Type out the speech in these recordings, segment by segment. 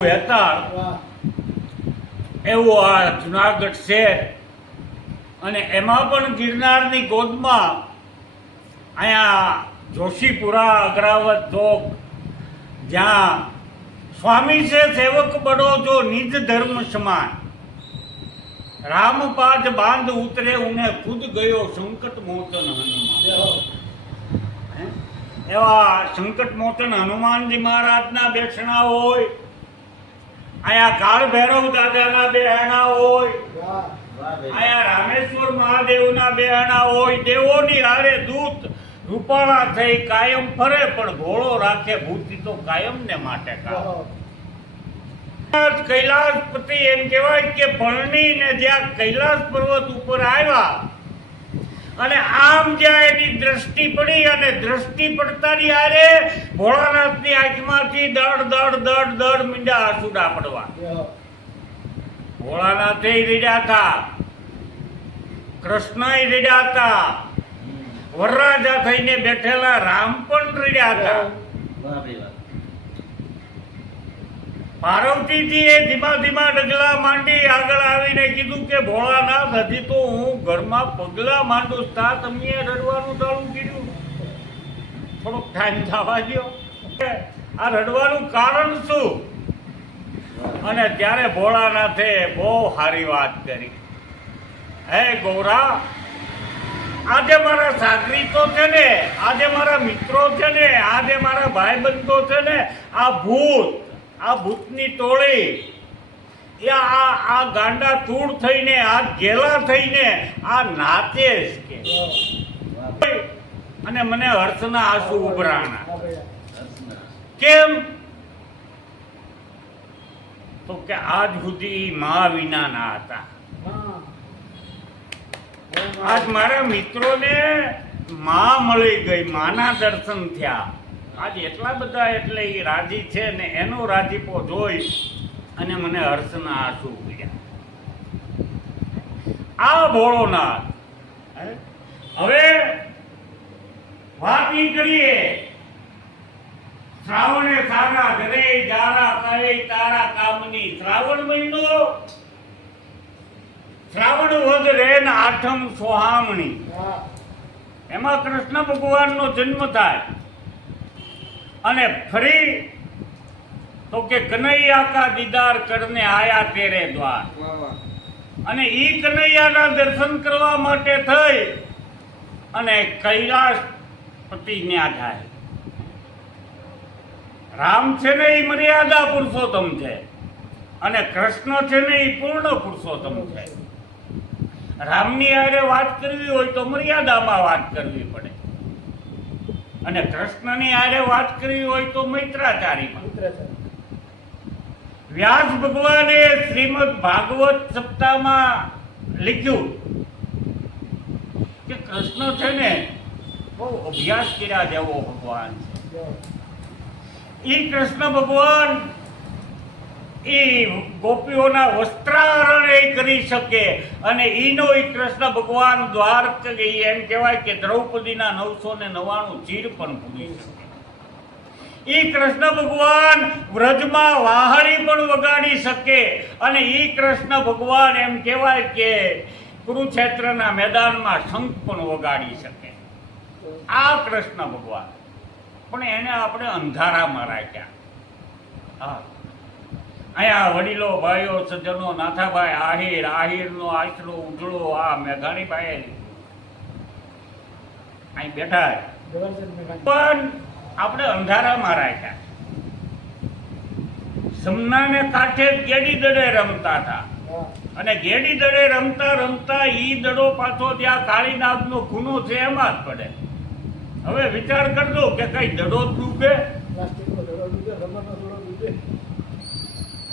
હેતાળ. એવું આ જુનાગઢ શહેર. અને એમાં પણ ગિરનારની ગોદમાં અહીંયા જોશીપુરા, અગ્રાવત ચોક જ્યાં સ્વામી છે, સેવક બનો જો નિજ ધર્મ સમાન. રામપાદ બાંધ ઉતરે ઉને ખુદ ગયો સંકટ મોચન હનુમાન. એવા સંકટ મોચન હનુમાનજી મહારાજના બેસણા હોય અહીંયા કાળ ભૈરવ દાદાના બેહણા હોય. અહીંયા રામેશ્વર મહાદેવના બેહણા હોય. દેવોની હારે દૂત રૂપાળા થઈ કાયમ ફરે પણ ઘોડો રાખે ભૂતિ તો કાયમ ને માટે કૈલાસપતિ એમ કહેવાય કે ભરણી ને જ્યાં કૈલાસ પર્વત ઉપર આવ્યા અને આમ જ્યાં એની દ્રષ્ટિ પડી અને દ્રષ્ટિ પડતાની આરે ભોળાનાથની આંખમાંથી દડ દડ દડ દડ મીંડા આસુડા પડવા. ભોળાનાથે રીડ્યા હતા. કૃષ્ણય રીડ્યા હતા. વરરાજા થઈને બેઠેલા રામ પણ રીડ્યા હતા. પાર્વતીજીએ ધીમા ધીમા ડગલા માંડી આગળ આવીને કીધું કે, ભોળાનાથ, હજી તો હું ઘરમાં પગલા માંડું તા તમે રડવાનું ચાલુ કર્યું. થોડોક ટાઈમ થવા દો આ રડવાનું કારણ શું? અને ત્યારે ભોળાનાથે બહુ સારી વાત કરી. હે ગૌરા, આજે મારા સાગરીતો છે ને, આજે મારા મિત્રો છે ને, આજે મારા ભાઈબંધો છે ને, આ ભૂત આ ભૂતની ટોળી, એ આ આ ગાંડા તૂડ થઈને, આ ઘેલા થઈને આ નાચે કે. અને મને હર્ષના આંસુ ઉભરાણા. કેમ? તો કે આજ સુધી મા વિનાના હતા. આજ મારા મિત્રોને મા મળી ગઈ, માના દર્શન થયા. આજ એટલા બધા એટલે એ રાજી છે ને એનો રાજીપો જોઈ અને મને હર્ષના આંસુ ઉગ્યા આ ભોળોનાથ હવે વાત ઈ કરીએ. શ્રાવણે સારા ઘરે જારા કરે તારા કામની શ્રાવણ મહિનો શ્રાવણ વદ રેન આઠમ સોહામણી. એમાં કૃષ્ણ ભગવાનનો જન્મ થાય. અને ફરી તો કે કનૈયા કા દીદાર કરને આયા તેરે દ્વાર. અને ઈ કનૈયાના દર્શન કરવા માટે થઈ અને કૈલાસ પતિ ન્યા જાય. રામ છે ને એ મર્યાદા પુરુષોત્તમ છે. અને કૃષ્ણ છે ને એ પૂર્ણ પુરુષોત્તમ છે. રામની આરે વાત કરવી હોય તો મર્યાદામાં વાત કરવી પડે. અને કૃષ્ણની આરે વાત કરી હોય તો મૈત્રાચારીમાં. વ્યાસ ભગવાને શ્રીમદ ભાગવત સપ્તાહમાં લખ્યું કે કૃષ્ણ છે ને બહુ અભ્યાસ કર્યા જેવો ભગવાન છે. ઈ કૃષ્ણ ભગવાન એ ગોપીઓના વસ્ત્રાહરણ એ કરી શકે. અને ઈનો ઈ કૃષ્ણ ભગવાન દ્વારક એમ કહેવાય કે દ્રૌપદીના નવસો ને નવાણું ચીર પણ પૂરી શકે. એ કૃષ્ણ ભગવાન વ્રજમાં વાહણી પણ વગાડી શકે. અને ઈ કૃષ્ણ ભગવાન એમ કહેવાય કે કુરુક્ષેત્રના મેદાનમાં શંખ પણ વગાડી શકે. આ કૃષ્ણ ભગવાન. પણ એને આપણે અંધારામાં રાખ્યા. હા. અહીંયા વડીલો ભાઈઓ સજ્જનો નાથાભાઈ આહિર આહિરનો આશરો ઉજળો આ મેઘાણીભાઈ. અહીં બેઠા પણ આપણે અંધારામાં રાખ્યા સમનાને કાંઠે ગેડી દડે રમતા હતા. અને ગેડી દડે રમતા રમતા ઈ દડો પાછો ત્યાં કાળીનાથનો ખૂનો છે એમાં જ પડે. હવે વિચાર કરજો કે કઈ દડો જ ડૂબે.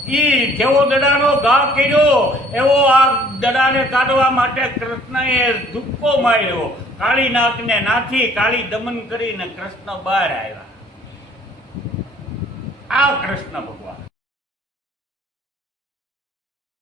ઈ જેવો દડાનો ઘા કર્યો, એવો આ દડાને કાઢવા માટે કૃષ્ણએ ધુક્કો માર્યો. કાળીનાથને નાથી કાળી દમન કરીને કૃષ્ણ બહાર આવ્યા. આ કૃષ્ણ ભગવાન.